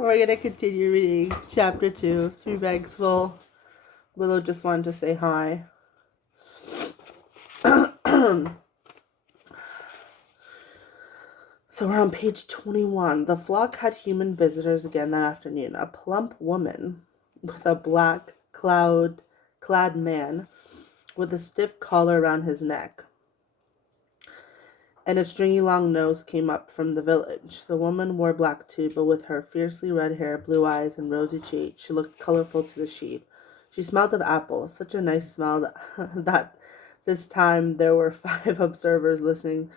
We're gonna continue reading chapter 2, Three Bags Full. Willow just wanted to say hi. So we're on page 21. The flock had human visitors again that afternoon. A plump woman with a black clad man with a stiff collar around his neck and a stringy long nose came up from the village. The woman wore black too, but with her fiercely red hair, blue eyes, and rosy cheeks, she looked colorful to the sheep. She smelled of apples, such a nice smell that this time there were 5 observers listening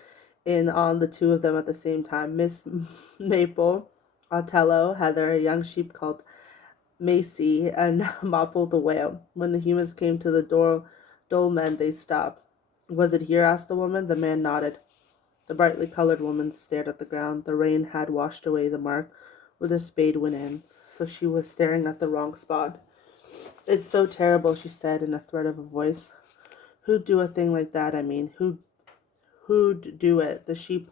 in on the 2 of them at the same time. Miss Maple, Othello, Heather, a young sheep called Macy, and Mopple the whale. When the humans came to the dolmen, they stopped. Was it here? Asked the woman. The man nodded. The brightly colored woman stared at the ground. The rain had washed away the mark where the spade went in, so she was staring at the wrong spot. It's so terrible, she said in a threat of a voice. Who'd do a thing like that, I mean? Who'd do it? The sheep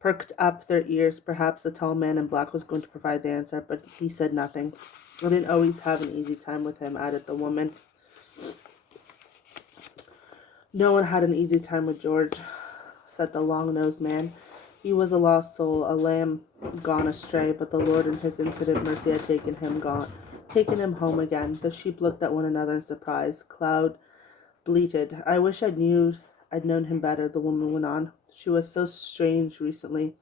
perked up their ears. Perhaps the tall man in black was going to provide the answer, but he said nothing. I didn't always have an easy time with him, added the woman. No one had an easy time with George, said the long-nosed man. He was a lost soul, a lamb gone astray, but the Lord in his infinite mercy had taken him home again. The sheep looked at one another in surprise. Cloud bleated. I wish I'd known him better, the woman went on. He was so strange recently.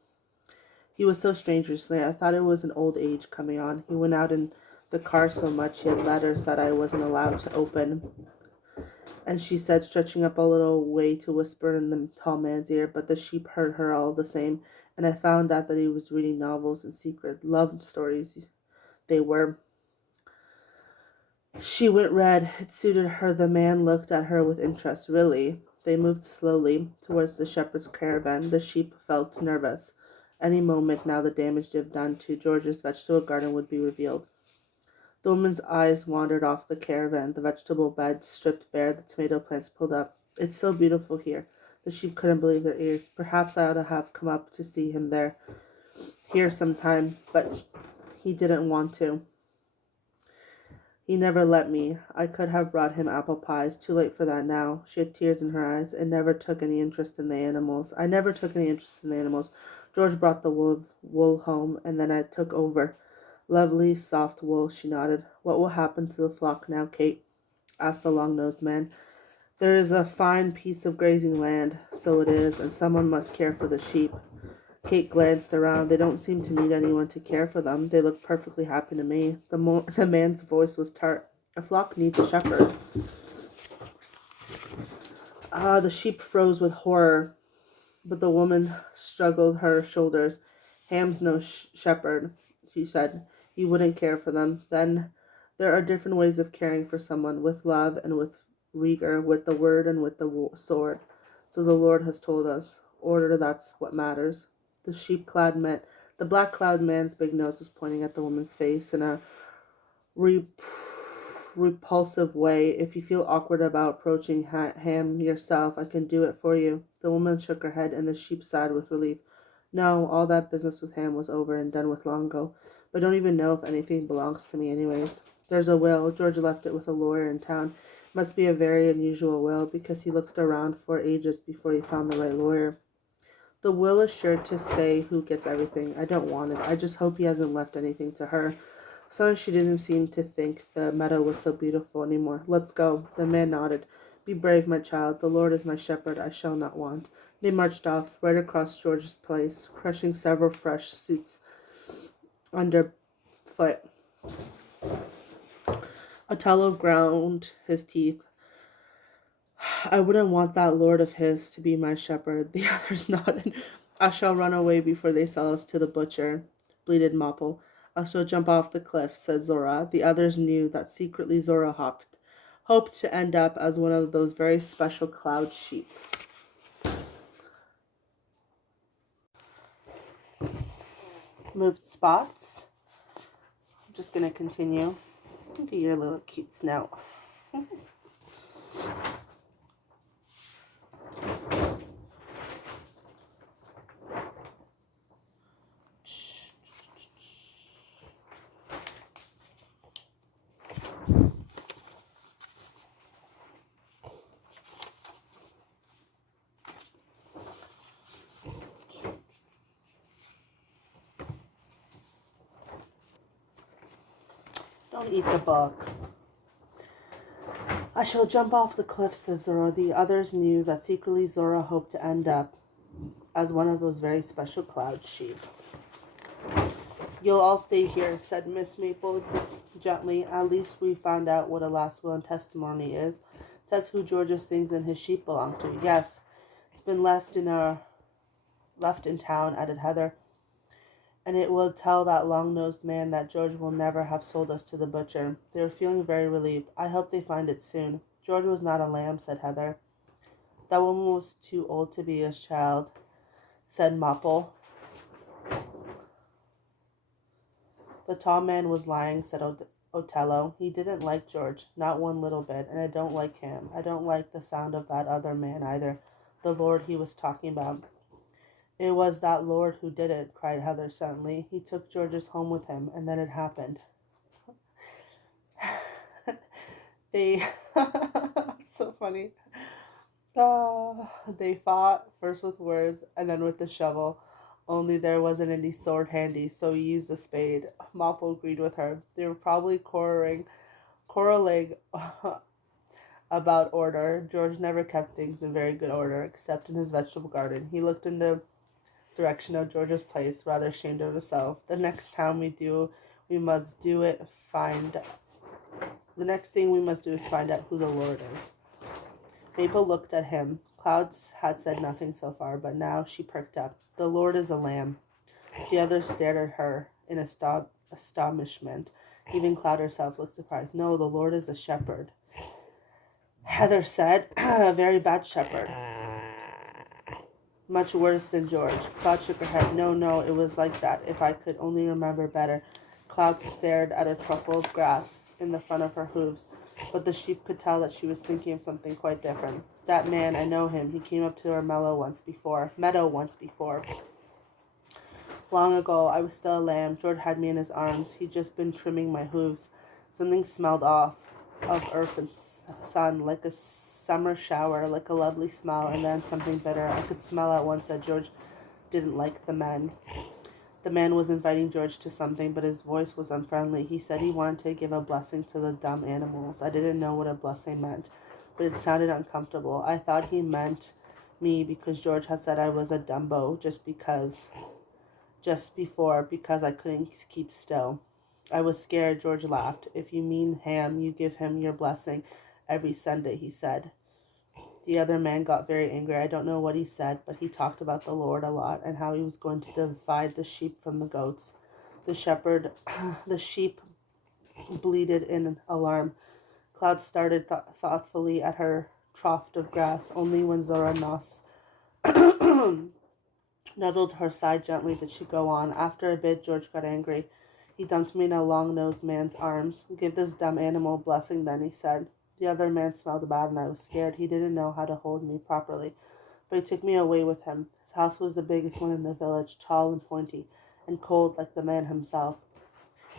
I thought it was an old age coming on. He went out in the car so much he had letters that I wasn't allowed to open. And she said, stretching up a little way to whisper in the tall man's ear, but the sheep heard her all the same, and I found out that he was reading novels in secret. Love stories they were. She went red. It suited her. The man looked at her with interest. Really? They moved slowly towards the shepherd's caravan. The sheep felt nervous. Any moment now the damage they've done to George's vegetable garden would be revealed. The woman's eyes wandered off the caravan, the vegetable beds stripped bare, the tomato plants pulled up. It's so beautiful here. The sheep couldn't believe their ears. Perhaps I ought to have come up to see him here sometime, but he didn't want to. He never let me. I could have brought him apple pies. Too late for that now. She had tears in her eyes. I never took any interest in the animals. George brought the wool home, and then I took over. Lovely, soft wool, she nodded. What will happen to the flock now, Kate? Asked the long-nosed man. There is a fine piece of grazing land, so it is, and someone must care for the sheep. Kate glanced around. They don't seem to need anyone to care for them. They look perfectly happy to me. The man's voice was tart. A flock needs a shepherd. The sheep froze with horror, but the woman struggled her shoulders. Ham's no shepherd, she said. He wouldn't care for them. Then there are different ways of caring for someone, with love and with rigor, with the word and with the sword. So the Lord has told us. Order, that's what matters. The black-clad man's big nose was pointing at the woman's face in a repulsive way. If you feel awkward about approaching Ham yourself, I can do it for you. The woman shook her head, and the sheep sighed with relief. No, all that business with Ham was over and done with long ago. But I don't even know if anything belongs to me anyways. There's a will. George left it with a lawyer in town. Must be a very unusual will, because he looked around for ages before he found the right lawyer. The will is sure to say who gets everything. I don't want it. I just hope he hasn't left anything to her. So she didn't seem to think the meadow was so beautiful anymore. Let's go. The man nodded. Be brave, my child. The Lord is my shepherd. I shall not want. They marched off, right across George's place, crushing several fresh suits underfoot. Othello ground his teeth. I wouldn't want that lord of his to be my shepherd. The others nodded. I shall run away before they sell us to the butcher, bleated Mopple. I shall jump off the cliff, said Zora. The others knew that secretly Zora hoped to end up as one of those very special cloud sheep. Moved spots. I'm just going to continue. Look at your little cute snout. Don't eat the book. I shall jump off the cliff, said Zora. The others knew that secretly Zora hoped to end up as one of those very special cloud sheep. You'll all stay here, said Miss Maple gently. At least we found out what a last will and testimony is. It says who George's things and his sheep belong to. Yes, it's been left in town, added Heather. And it will tell that long-nosed man that George will never have sold us to the butcher. They were feeling very relieved. I hope they find it soon. George was not a lamb, said Heather. That woman was too old to be his child, said Mopple. The tall man was lying, said Othello. He didn't like George, not one little bit, and I don't like him. I don't like the sound of that other man either, the Lord he was talking about. It was that Lord who did it, cried Heather suddenly. He took George's home with him, and then it happened. They, so funny. They fought, first with words, and then with the shovel. Only there wasn't any sword handy, so he used a spade. Mopple agreed with her. They were probably quarreling about order. George never kept things in very good order, except in his vegetable garden. He looked in the direction of George's place, rather ashamed of himself. The next thing we must do is find out who the Lord is. Maple looked at him. Clouds had said nothing so far, but now she perked up. The Lord is a lamb. The others stared at her in astonishment. Even Cloud herself looked surprised. No, the Lord is a shepherd. Heather said, a very bad shepherd. Much worse than George. Cloud shook her head. No, it was like that. If I could only remember better. Cloud stared at a truffle of grass in the front of her hooves, but the sheep could tell that she was thinking of something quite different. That man, I know him. He came up to our meadow once before. Long ago, I was still a lamb. George had me in his arms. He'd just been trimming my hooves. Something smelled off of earth and sun, like a summer shower, like a lovely smell, and then something bitter. I could smell at once that George didn't like the man. The man was inviting George to something, but his voice was unfriendly. He said he wanted to give a blessing to the dumb animals. I didn't know what a blessing meant, but it sounded uncomfortable. I thought he meant me because George had said I was a Dumbo just before because I couldn't keep still. I was scared. George laughed. If you mean Ham, you give him your blessing every Sunday, he said. The other man got very angry. I don't know what he said, but he talked about the Lord a lot and how he was going to divide the sheep from the goats. The sheep bleated in alarm. Cloud started thoughtfully at her trough of grass. Only when Zora nuzzled her side gently did she go on. After a bit, George got angry. He dumped me in a long-nosed man's arms. Give this dumb animal a blessing, then, he said. The other man smelled bad, and I was scared. He didn't know how to hold me properly, but he took me away with him. His house was the biggest one in the village, tall and pointy, and cold like the man himself.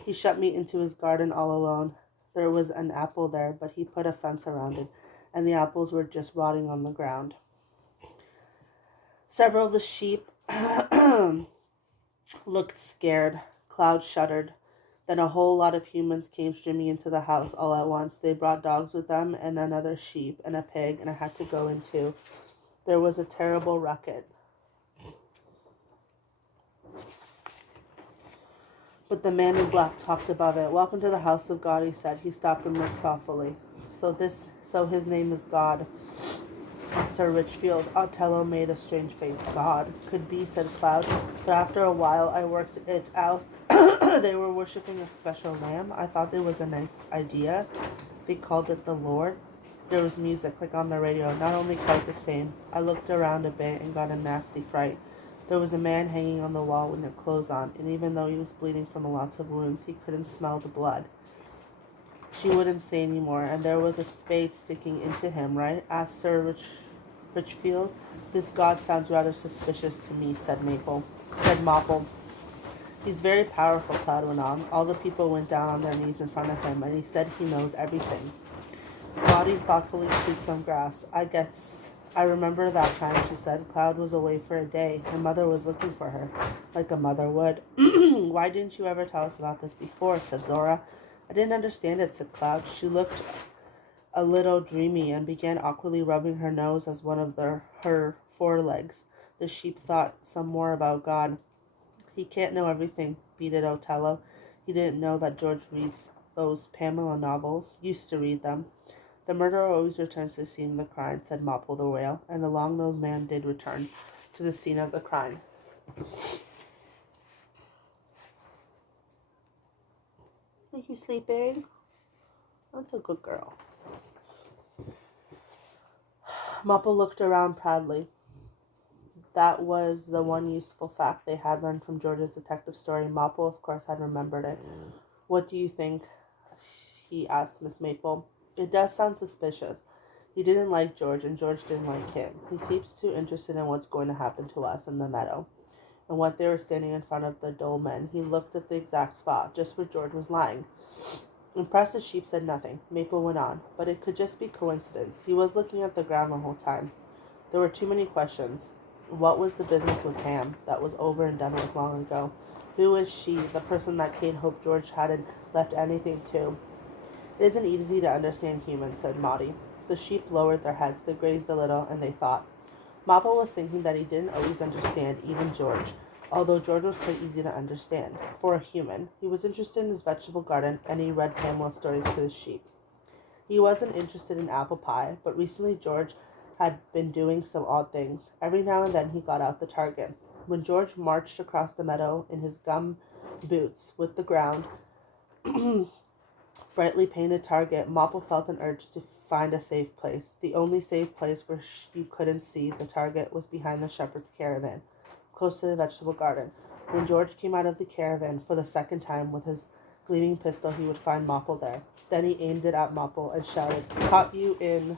He shut me into his garden all alone. There was an apple there, but he put a fence around it, and the apples were just rotting on the ground. Several of the sheep looked scared. Cloud shuddered. Then a whole lot of humans came streaming into the house all at once. They brought dogs with them, and another sheep, and a pig, and I had to go in too. There was a terrible racket. But the man in black talked above it. Welcome to the house of God, he said. He stopped and looked thoughtfully. So his name is God. And Sir Richfield. Othello made a strange face. God. Could be, said Cloud. But after a while I worked it out. They were worshipping a special lamb. I thought it was a nice idea. They called it the Lord. There was music, like on the radio, not only quite the same. I looked around a bit and got a nasty fright. There was a man hanging on the wall with no clothes on, and even though he was bleeding from lots of wounds, he couldn't smell the blood. She wouldn't say any more, and there was a spade sticking into him, right? Asked Sir Richfield. This God sounds rather suspicious to me, said Mopple. He's very powerful, Cloud went on. All the people went down on their knees in front of him, and he said he knows everything. Lottie thoughtfully chewed some grass. I guess I remember that time, she said. Cloud was away for a day. Her mother was looking for her, like a mother would. Why didn't you ever tell us about this before, said Zora. I didn't understand it, said Cloud. She looked a little dreamy and began awkwardly rubbing her nose as one of her forelegs. The sheep thought some more about God. He can't know everything, beaded Othello. He didn't know that George reads those Pamela novels, used to read them. The murderer always returns to the scene of the crime, said Mopple the whale, and the long-nosed man did return to the scene of the crime. Are you sleeping? That's a good girl. Mopple looked around proudly. That was the one useful fact they had learned from George's detective story. Mopple, of course, had remembered it. What do you think? He asked Miss Maple. It does sound suspicious. He didn't like George, and George didn't like him. He seems too interested in what's going to happen to us in the meadow. And when they were standing in front of the dolmen, he looked at the exact spot, just where George was lying. Impressed, the sheep said nothing. Maple went on. But it could just be coincidence. He was looking at the ground the whole time. There were too many questions. What was the business with Ham? That was over and done with long ago. Who is she, the person that Kate hoped George hadn't left anything to? It isn't easy to understand humans, said Maudie. The sheep lowered their heads. They grazed a little, and they thought. Mopple was thinking that he didn't always understand even George, although George was quite easy to understand. For a human, he was interested in his vegetable garden, and he read Pamela stories to his sheep. He wasn't interested in apple pie, but recently George had been doing some odd things. Every now and then he got out the target. When George marched across the meadow in his gum boots with the ground brightly painted target, Mopple felt an urge to find a safe place. The only safe place where you couldn't see the target was behind the shepherd's caravan, close to the vegetable garden. When George came out of the caravan for the second time with his gleaming pistol, he would find Mopple there. Then he aimed it at Mopple and shouted, "Caught you in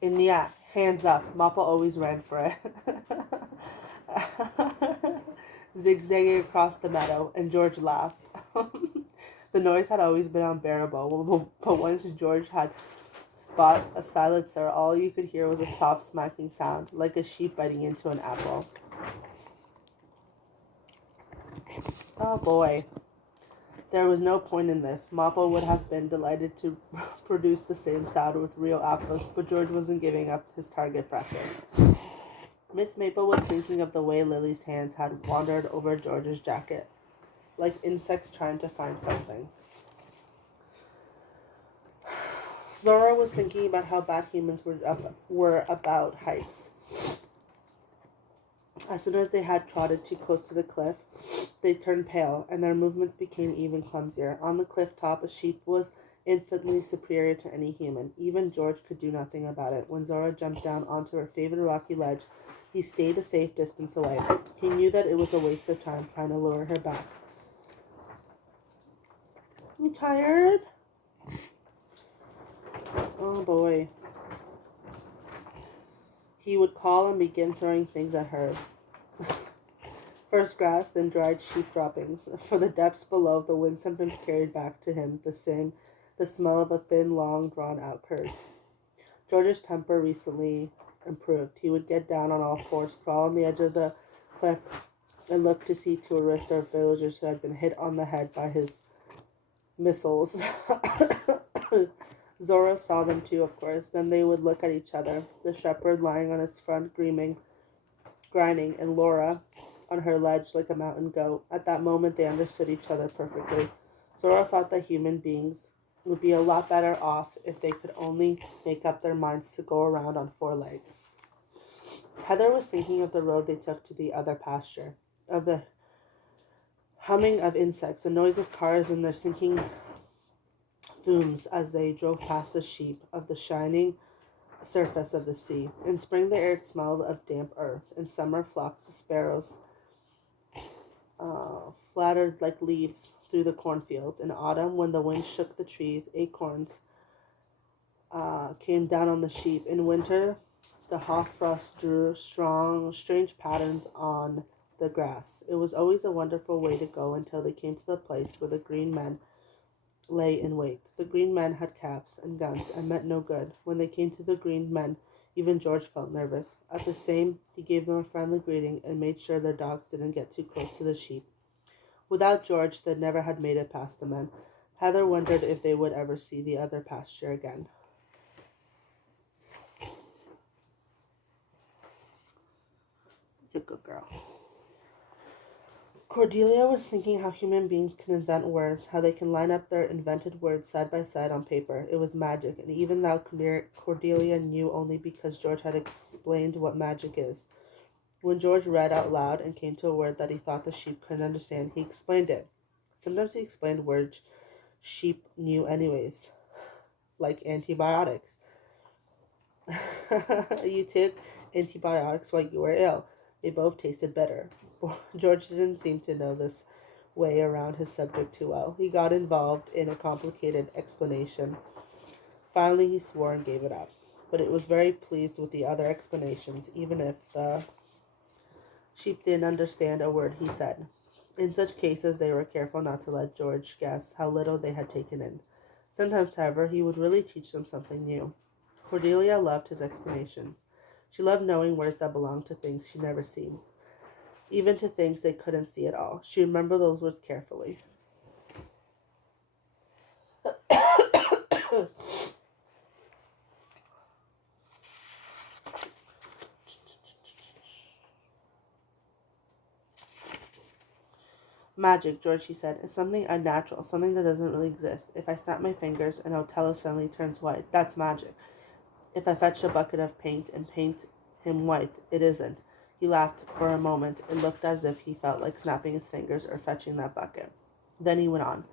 the act. Hands up." Mopple always ran for it. Zigzagging across the meadow, and George laughed. The noise had always been unbearable, but once George had bought a silencer, all you could hear was a soft smacking sound, like a sheep biting into an apple. Oh boy. There was no point in this. Mopple would have been delighted to produce the same sound with real apples, but George wasn't giving up his target practice. Miss Maple was thinking of the way Lily's hands had wandered over George's jacket, like insects trying to find something. Zora was thinking about how bad humans were about heights. As soon as they had trotted too close to the cliff, they turned pale, and their movements became even clumsier. On the cliff top, a sheep was infinitely superior to any human. Even George could do nothing about it. When Zora jumped down onto her favorite rocky ledge, he stayed a safe distance away. He knew that it was a waste of time trying to lure her back. You tired? Oh boy. He would call and begin throwing things at her. First grass, then dried sheep droppings. For the depths below, the wind sometimes carried back to him the smell of a thin, long, drawn-out curse. George's temper recently improved. He would get down on all fours, crawl on the edge of the cliff, and look to see tourists or villagers who had been hit on the head by his missiles. Zora saw them too, of course. Then they would look at each other, the shepherd lying on his front, grinding, and Laura on her ledge like a mountain goat. At that moment, they understood each other perfectly. Zora thought that human beings would be a lot better off if they could only make up their minds to go around on four legs. Heather was thinking of the road they took to the other pasture, of the humming of insects, the noise of cars and their sinking fumes as they drove past the sheep, of the shining surface of the sea. In spring, the air smelled of damp earth. In summer, flocks of sparrows flattered like leaves through the cornfields. In autumn, when the wind shook the trees, acorns came down on the sheep. In winter, the hot frost drew strange patterns on the grass. It was always a wonderful way to go until they came to the place where the green men lay in wait. The green men had caps and guns and meant no good. When they came to the green men, even George felt nervous. At the same, he gave them a friendly greeting and made sure their dogs didn't get too close to the sheep. Without George, they never had made it past the men. Heather wondered if they would ever see the other pasture again. It's a good girl. Cordelia was thinking how human beings can invent words, how they can line up their invented words side by side on paper. It was magic, and even now Cordelia knew only because George had explained what magic is. When George read out loud and came to a word that he thought the sheep couldn't understand, he explained it. Sometimes he explained words sheep knew anyways, like antibiotics. You took antibiotics while you were ill. They both tasted bitter. George didn't seem to know this way around his subject too well. He got involved in a complicated explanation. Finally, he swore and gave it up. But it was very pleased with the other explanations, even if the sheep didn't understand a word he said. In such cases, they were careful not to let George guess how little they had taken in. Sometimes, however, he would really teach them something new. Cordelia loved his explanations. She loved knowing words that belonged to things she'd never seen, even to things they couldn't see at all. She remembered those words carefully. Magic, George, she said, is something unnatural, something that doesn't really exist. If I snap my fingers and Othello suddenly turns white, that's magic. If I fetch a bucket of paint and paint him white, it isn't. He laughed for a moment. It looked as if he felt like snapping his fingers or fetching that bucket. Then he went on.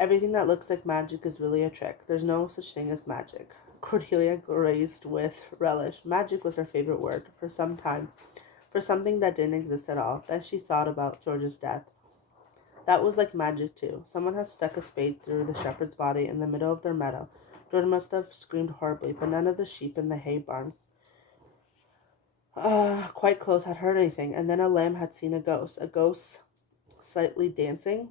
Everything that looks like magic is really a trick. There's no such thing as magic. Cordelia grazed with relish. Magic was her favorite word for some time, for something that didn't exist at all. Then she thought about George's death. That was like magic too. Someone had stuck a spade through the shepherd's body in the middle of their meadow. George must have screamed horribly, but none of the sheep in the hay barn quite close had heard anything. And then a lamb had seen a ghost silently dancing.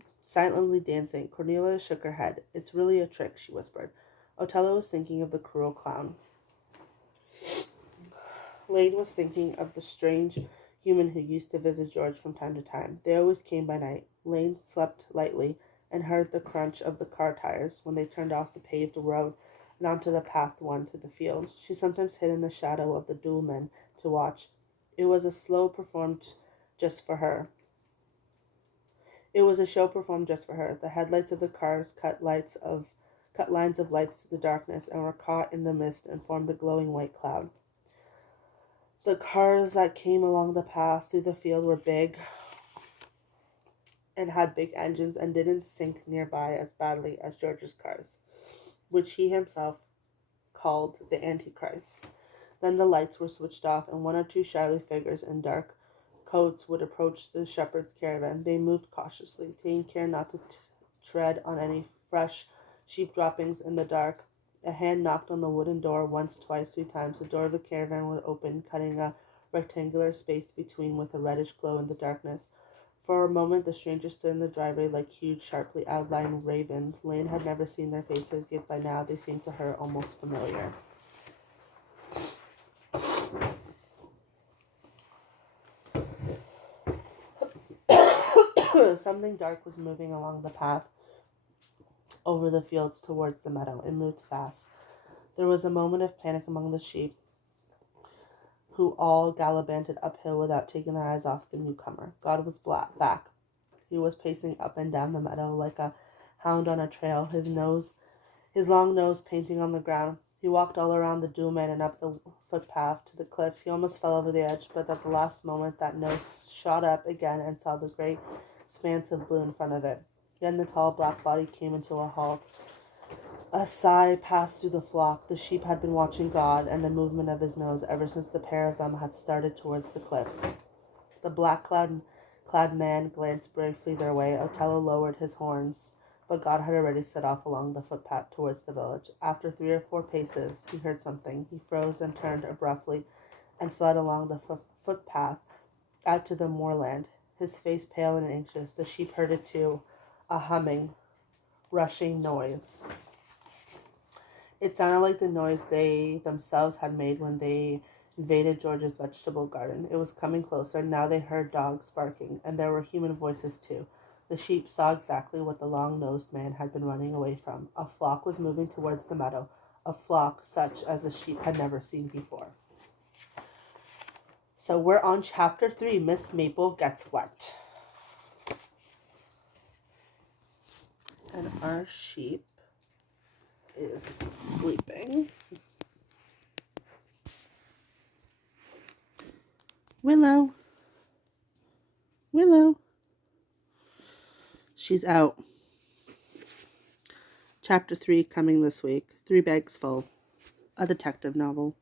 Cornelia shook her head. It's really a trick, she whispered. Othello was thinking of the cruel clown. Lane was thinking of the strange human who used to visit George from time to time. They always came by night. Lane slept lightly and heard the crunch of the car tires when they turned off the paved road and onto the path one to the fields. She sometimes hid in the shadow of the dual men to watch. It was a show performed just for her. The headlights of the cars cut lines of lights through the darkness and were caught in the mist and formed a glowing white cloud. The cars that came along the path through the field were big and had big engines and didn't sink nearby as badly as George's cars, which he himself called the Antichrist. Then the lights were switched off, and one or two shadowy figures in dark coats would approach the shepherd's caravan. They moved cautiously, taking care not to tread on any fresh sheep droppings in the dark. A hand knocked on the wooden door once, twice, 3 times. The door of the caravan would open, cutting a rectangular space between with a reddish glow in the darkness. For a moment the strangers stood in the driveway like huge, sharply outlined ravens. Lane had never seen their faces, yet by now they seemed to her almost familiar. Something dark was moving along the path over the fields towards the meadow. It moved fast. There was a moment of panic among the sheep, who all gallivanted uphill without taking their eyes off the newcomer. God was back. He was pacing up and down the meadow like a hound on a trail, his long nose painting on the ground. He walked all around the dualman and up the footpath to the cliffs. He almost fell over the edge, but at the last moment that nose shot up again and saw the great expanse of blue in front of it. Then the tall black body came into a halt. A sigh passed through the flock. The sheep had been watching God and the movement of his nose ever since the pair of them had started towards the cliffs. The black-clad man glanced briefly their way. Othello lowered his horns, but God had already set off along the footpath towards the village. After 3 or 4 paces, he heard something. He froze and turned abruptly and fled along the footpath out to the moorland, his face pale and anxious. The sheep heard it too, a humming, rushing noise. It sounded like the noise they themselves had made when they invaded George's vegetable garden. It was coming closer. Now they heard dogs barking, and there were human voices too. The sheep saw exactly what the long-nosed man had been running away from. A flock was moving towards the meadow, a flock such as the sheep had never seen before. So we're on chapter 3, Miss Maple Gets Wet. And our sheep is sleeping. Willow. Willow. She's out. Chapter 3 coming this week. 3 bags full. A detective novel.